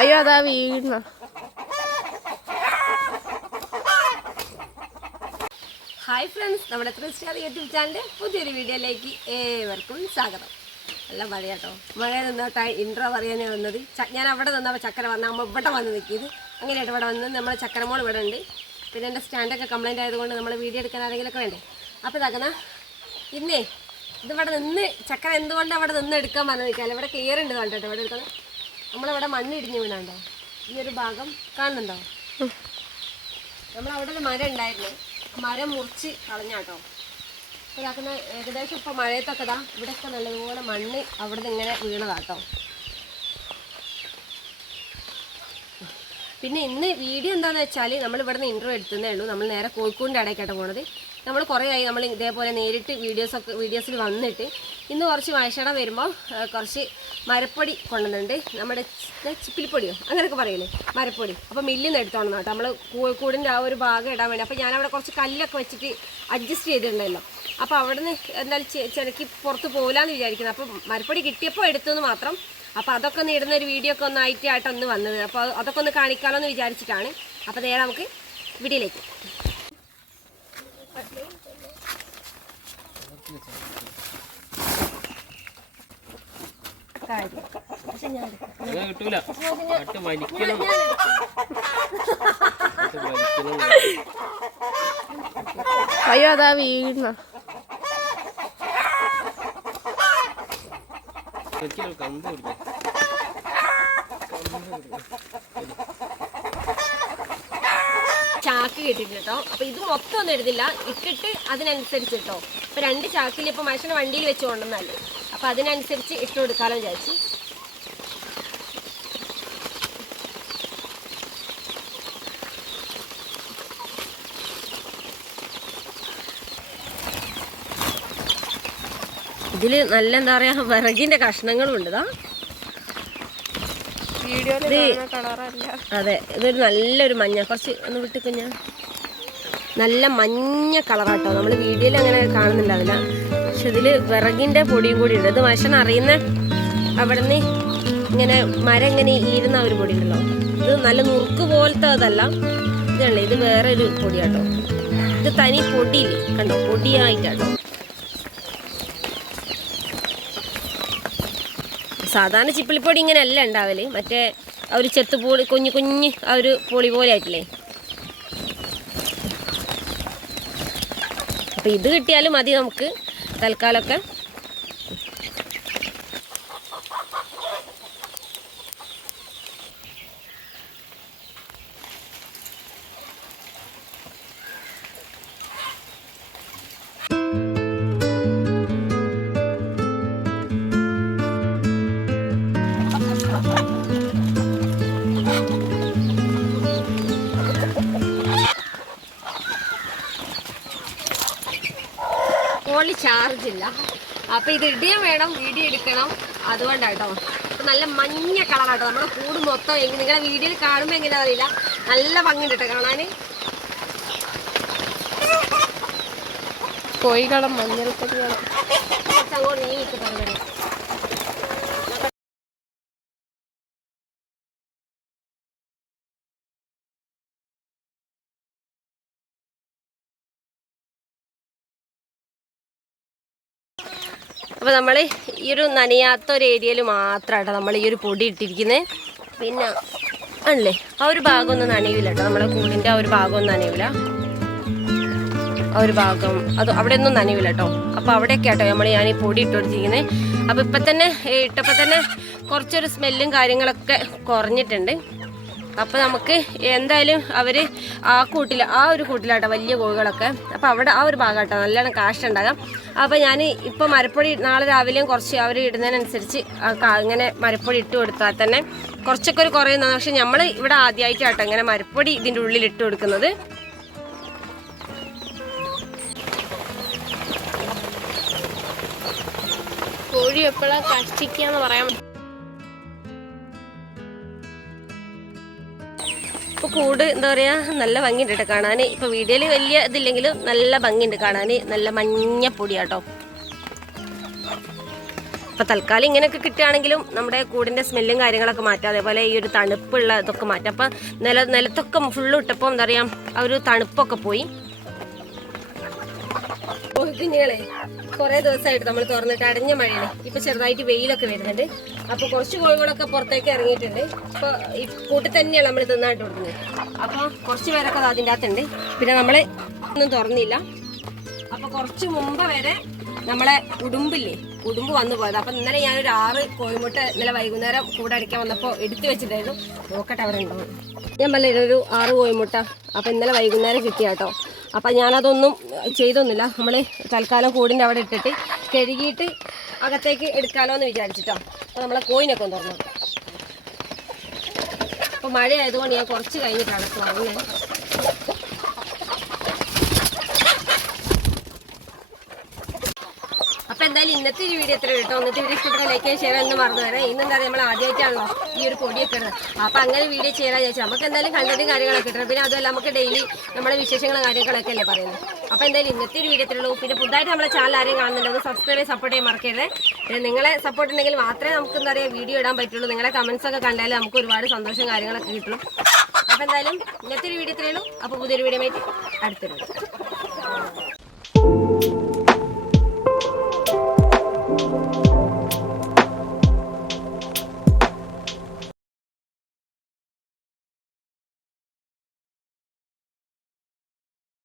അയ്യോ അതാ വീഴുന്ന. ഹായ് ഫ്രണ്ട്സ് നമ്മുടെ ക്രിസ്ത്യാനി യൂട്യൂബ് ചാനലിന്റെ പുതിയൊരു വീഡിയോയിലേക്ക് ഏവർക്കും സ്വാഗതം. നല്ല മഴ കേട്ടോ മഴ നിന്നോട്ടാ ഇൻട്രോ പറയാനേ വന്നത്. ഞാൻ അവിടെ നിന്നപ്പോൾ ചക്കര വന്ന അമ്മ ഇവിടെ വന്ന് നിൽക്കിയത് അങ്ങനെയായിട്ട് ഇവിടെ വന്ന് നമ്മളെ ചക്കരമോൾ ഇവിടെ ഉണ്ട്. പിന്നെ എന്റെ സ്റ്റാൻഡൊക്കെ കംപ്ലൈന്റ് ആയതുകൊണ്ട് നമ്മൾ വീഡിയോ എടുക്കാൻ ആരെങ്കിലുമൊക്കെ വേണ്ടേ അപ്പോൾ ഇതാക്കുന്ന ഇന്നേ ഇതിവിടെ നിന്ന് ചക്കര എന്തുകൊണ്ട് അവിടെ നിന്ന് എടുക്കാൻ പറഞ്ഞു നിൽക്കാൻ ഇവിടെ കയറുണ്ട് കണ്ടോ ഇവിടെ എടുക്കുന്നത് നമ്മളിവിടെ മണ്ണ് ഇടിഞ്ഞ് വീണാണ്ടോ? ഈ ഒരു ഭാഗം കാണുന്നുണ്ടോ? നമ്മളവിടെ ഒരു മരം ഉണ്ടായിരുന്നു. മരം മുറിച്ച് കളഞ്ഞാട്ടോ. ഇതാക്കുന്ന ഏകദേശം ഇപ്പോൾ മഴയത്തൊക്കെ ഇതാ. ഇവിടെയൊക്കെ നല്ലതുപോലെ മണ്ണ് അവിടെ നിന്ന് ഇങ്ങനെ വീണതാട്ടോ. പിന്നെ ഇന്ന് വീഡിയോ എന്താണെന്ന് വെച്ചാൽ നമ്മൾ ഇവിടുന്ന് ഇന്റർവ്യൂ എടുത്തതേ ഉള്ളൂ. നമ്മൾ നേരെ കോഴിക്കോടിന്റെ ഇടയ്ക്കായിട്ട് പോണത്. നമ്മൾ കുറേ ആയി നമ്മൾ ഇതേപോലെ നേരിട്ട് വീഡിയോസൊക്കെ വീഡിയോസിൽ വന്നിട്ട് ഇന്ന് കുറച്ച് വയസ്സടം വരുമ്പോൾ കുറച്ച് മരപ്പൊടി കൊണ്ടുവന്നിട്ടുണ്ട്. നമ്മുടെ ചിപ്പിൽപ്പൊടിയോ അങ്ങനെയൊക്കെ പറയില്ലേ? മരപ്പൊടി. അപ്പോൾ മില്ലിൽ നിന്ന് കേട്ടോ നമ്മൾ കോഴിക്കോടിന്റെ ആ ഒരു ഭാഗം ഇടാൻ വേണ്ടി. അപ്പോൾ ഞാനവിടെ കുറച്ച് കല്ലൊക്കെ വെച്ചിട്ട് അഡ്ജസ്റ്റ് ചെയ്തിട്ടുണ്ടല്ലോ അപ്പോൾ അവിടെ നിന്ന് എന്തായാലും ചിലക്ക് പുറത്ത് പോകില്ലാന്ന് വിചാരിക്കുന്നത് അപ്പോൾ മരപ്പൊടി കിട്ടിയപ്പോൾ എടുത്തെന്ന് മാത്രം അപ്പോൾ അതൊക്കെ ഒന്ന് ഇടുന്ന ഒരു വീഡിയോ ഒക്കെ ഒന്ന് ആയിട്ടായിട്ട് ഒന്ന് വന്നത്. അപ്പോൾ അതൊക്കെ ഒന്ന് കാണിക്കാമല്ലോ എന്ന് വിചാരിച്ചിട്ടാണ്. അപ്പോൾ നേരെ നമുക്ക് വീഡിയോയിലേക്ക് കിട്ടൂല. വലിക്കണം. അയ്യോ അതാ വീഴുന്ന ഒരിക്കലും കമ്പ് പിടിക്കും ചാക്ക് കിട്ടിട്ട് കേട്ടോ. അപ്പൊ ഇത് മൊത്തം ഒന്നും എഴുതില്ല. ഇട്ടിട്ട് അതിനനുസരിച്ച് കേട്ടോ അപ്പൊ രണ്ട് ചാക്കിൽ ഇപ്പൊ മനുഷ്യനെ വണ്ടിയിൽ വെച്ച് കൊണ്ടുവന്നല്ലേ അപ്പൊ അതിനനുസരിച്ച് ഇട്ട് കൊടുക്കാലോ വിചാരിച്ചു. ഇതിൽ നല്ല എന്താ പറയാ വിറകിന്റെ കഷ്ണങ്ങളും ഉണ്ട് ഇതാ കളറല്ല. അതെ ഇതൊരു നല്ലൊരു മഞ്ഞ കുറച്ച് ഒന്ന് വിട്ടിക്കഞ്ഞ നല്ല മഞ്ഞ കളറാട്ടോ. നമ്മൾ വീഡിയോയിൽ അങ്ങനെ കാണുന്നുണ്ടാവില്ല പക്ഷെ ഇതിൽ വിറകിന്റെ പൊടിയും കൂടി ഉണ്ട്. ഇത് മനുഷ്യൻ അറിയുന്ന അവിടെ നിന്ന് ഇങ്ങനെ മരം ഇങ്ങനെ ഈരുന്ന ഒരു പൊടി ഉണ്ടല്ലോ. ഇത് നല്ല നുറുക്ക് പോലത്തെ അതല്ല. ഇതല്ലേ ഇത് വേറെ ഒരു പൊടിയാട്ടോ. ഇത് തനി പൊടിയില്ലേ? കണ്ടോ പൊടിയായിട്ടാട്ടോ. സാധാരണ ചിപ്പിളിപ്പൊടി ഇങ്ങനെ അല്ല ഉണ്ടാവൽ. മറ്റേ ആ ഒരു ചെത്തുപൊടി കുഞ്ഞു കുഞ്ഞ് ആ ഒരു പൊളി പോലെ ആയിട്ടില്ലേ? അപ്പോൾ ഇത് കിട്ടിയാലും മതി നമുക്ക് തൽക്കാലമൊക്കെ. ഫോണിൽ ചാർജ് ഇല്ല. അപ്പൊ ഇത് ഇടിയാൻ വേണം വീഡിയോ എടുക്കണം. അതുകൊണ്ടാട്ടോ. അപ്പൊ നല്ല മഞ്ഞ കളറാട്ടോ. നമ്മുടെ കൂട് മൊത്തം എങ്ങനെ നിങ്ങളുടെ വീഡിയോയിൽ കാണുമ്പോൾ എങ്ങനെയാ അറിയില്ല. നല്ല ഭംഗിയുണ്ട് കേട്ടോ കാണാന്. കോഴികളും മഞ്ഞൾ അങ്ങോട്ട് നീ ഇട്ട് പറഞ്ഞു അപ്പോൾ നമ്മൾ ഈ ഒരു നനയാത്ത ഒരു ഏരിയയിൽ മാത്രമാട്ടോ നമ്മൾ ഈ ഒരു പൊടി ഇട്ടിരിക്കുന്നത് പിന്നെ ആണല്ലേ? ആ ഒരു ഭാഗമൊന്നും നനയില്ല കേട്ടോ നമ്മുടെ കൂടിന്റെ ആ ഒരു ഭാഗമൊന്നും നനയില്ല ആ ഒരു ഭാഗം അത് അവിടെ ഒന്നും നനയില്ല കേട്ടോ അപ്പോൾ അവിടെയൊക്കെ ആട്ടോ നമ്മൾ ഞാൻ ഈ പൊടി ഇട്ട് കൊടുത്തിരിക്കുന്നത് അപ്പോൾ ഇപ്പം തന്നെ ഇട്ടപ്പോൾ തന്നെ കുറച്ചൊരു സ്മെല്ലും കാര്യങ്ങളൊക്കെ കുറഞ്ഞിട്ടുണ്ട്. അപ്പോൾ നമുക്ക് എന്തായാലും അവർ ആ കൂട്ടിൽ ആ ഒരു കൂട്ടിലാട്ടോ വലിയ കോഴികളൊക്കെ. അപ്പോൾ അവിടെ ആ ഒരു ഭാഗമാട്ടോ നല്ലോണം കാശുണ്ടാകാം അപ്പോൾ ഞാൻ ഇപ്പോൾ മരപ്പൊടി നാളെ രാവിലെയും കുറച്ച് അവർ ഇടുന്നതിനനുസരിച്ച് ഇങ്ങനെ മരപ്പൊടി ഇട്ട് കൊടുത്താൽ തന്നെ കുറച്ചൊക്കെ ഒരു കുറയുന്നതാണ് പക്ഷെ നമ്മൾ ഇവിടെ ആദ്യമായിട്ടാട്ടോ ഇങ്ങനെ മരപ്പൊടി ഇതിന്റെ ഉള്ളിൽ ഇട്ട് കൊടുക്കുന്നത്. കോഴി എപ്പോഴാണ് കഷ്ടിക്കുക എന്ന് പറയാൻ ഇപ്പൊ കൂട് എന്താ പറയാ നല്ല ഭംഗിയുണ്ട് കേട്ടോ കാണാൻ ഇപ്പൊ വീഡിയോയിൽ വലിയ ഇതില്ലെങ്കിലും നല്ല ഭംഗിയുണ്ട് കാണാൻ നല്ല മഞ്ഞ പൊടിയാട്ടോ. അപ്പോൾ തൽക്കാലം ഇങ്ങനെയൊക്കെ കിട്ടുകയാണെങ്കിലും നമ്മുടെ കൂടിന്റെ സ്മെല്ലും കാര്യങ്ങളൊക്കെ മാറ്റാം. അതേപോലെ ഈ ഒരു തണുപ്പുള്ള ഇതൊക്കെ മാറ്റാം. അപ്പം നില നിലത്തൊക്കെ ഫുള്ള് ഇട്ടപ്പോൾ എന്താ പറയുക ആ ഒരു തണുപ്പൊക്കെ പോയി. കുഞ്ഞുങ്ങളെ കുറെ ദിവസമായിട്ട് നമ്മൾ തുറന്നിട്ട് അടഞ്ഞ മഴയാണ്. ഇപ്പൊ ചെറുതായിട്ട് വെയിലൊക്കെ വരുന്നുണ്ട്. അപ്പൊ കുറച്ച് കോഴികളൊക്കെ പുറത്തേക്ക് ഇറങ്ങിയിട്ടുണ്ട്. ഇപ്പൊ ഈ കൂട്ടിൽ തന്നെയാണ് നമ്മൾ തിന്നായിട്ട് കൊടുക്കുന്നത്. അപ്പൊ കുറച്ച് പേരൊക്കെ അതിന്റെ അകത്തുണ്ട്. പിന്നെ നമ്മൾ ഒന്നും തുറന്നില്ല. അപ്പൊ കുറച്ച് മുമ്പ് വരെ നമ്മളെ ഉടുമ്പില്ലേ ഉടുമ്പ് വന്നു പോയത്. അപ്പൊ ഇന്നലെ ഞാനൊരു ആറ് കോഴിമുട്ട ഇന്നലെ വൈകുന്നേരം കൂടെ അടിക്കാൻ വന്നപ്പോൾ എടുത്തു വെച്ചിട്ടായിരുന്നു. നോക്കട്ടെ അവിടെ ഉണ്ടോ? ഞാൻ പറഞ്ഞ ഒരു ആറ് കോഴിമുട്ട. അപ്പൊ ഇന്നലെ വൈകുന്നേരം കിട്ടിയ കേട്ടോ അപ്പൊ ഞാനതൊന്നും ചെയ്തൊന്നുമില്ല. നമ്മൾ തൽക്കാലം കൂടിന്റെ അവിടെ ഇട്ടിട്ട് കഴുകിയിട്ട് അകത്തേക്ക് എടുക്കാലോ എന്ന് വിചാരിച്ചിട്ടോ. അപ്പം നമ്മളെ കോയിനൊക്കെ ഒന്ന് തുറന്നു അപ്പോൾ മഴ ആയതുകൊണ്ട് ഞാൻ കുറച്ച് കഴിഞ്ഞിട്ടാണ് തുറന്നത് അപ്പൊ ഇന്നത്തെ ഒരു വീഡിയോ എത്ര കേട്ടോ. ഇന്നത്തെ വീഡിയോ ഇഷ്ടപ്പെട്ട ലൈക്ക് ഷെയർ എന്ന് മറന്നു വരാം ഇന്ന് എന്താ നമ്മൾ ആദ്യമായിട്ടാണല്ലോ ഈ ഒരു പൊടിയൊക്കെ ഇടുന്നത്. അപ്പൊ അങ്ങനെ വീഡിയോ ചെയ്യാൻ ചോദിച്ചാൽ നമുക്ക് എന്തായാലും കണ്ടന്റും കാര്യങ്ങളൊക്കെ കിട്ടണം. പിന്നെ അതുമല്ല നമുക്ക് ഡെയിലി നമ്മുടെ വിശേഷങ്ങളും കാര്യങ്ങളൊക്കെ അല്ലേ പറയുന്നത്. അപ്പൊ എന്തായാലും ഇന്നത്തെ ഒരു വീഡിയോ എത്രയുള്ളൂ പിന്നെ പുതുതായിട്ട് നമ്മുടെ ചാനൽ ആരെയും കാണുന്നുണ്ടെങ്കിൽ സബ്സ്ക്രൈബ് സപ്പോർട്ട് ചെയ്യാൻ മറക്കരുത്. പിന്നെ നിങ്ങളെ സപ്പോർട്ട് ഉണ്ടെങ്കിൽ മാത്രമേ നമുക്ക് എന്താ പറയുക വീഡിയോ ഇടാൻ പറ്റുള്ളൂ. നിങ്ങളുടെ കമന്റ്സ് ഒക്കെ കണ്ടാലേ നമുക്ക് ഒരുപാട് സന്തോഷം കാര്യങ്ങളൊക്കെ കിട്ടും അപ്പൊ എന്തായാലും ഇന്നത്തെ ഒരു വീഡിയോ എത്രയുള്ളൂ അപ്പൊ പുതിയൊരു വീഡിയോ ആയിട്ട് അടുത്തൊരു.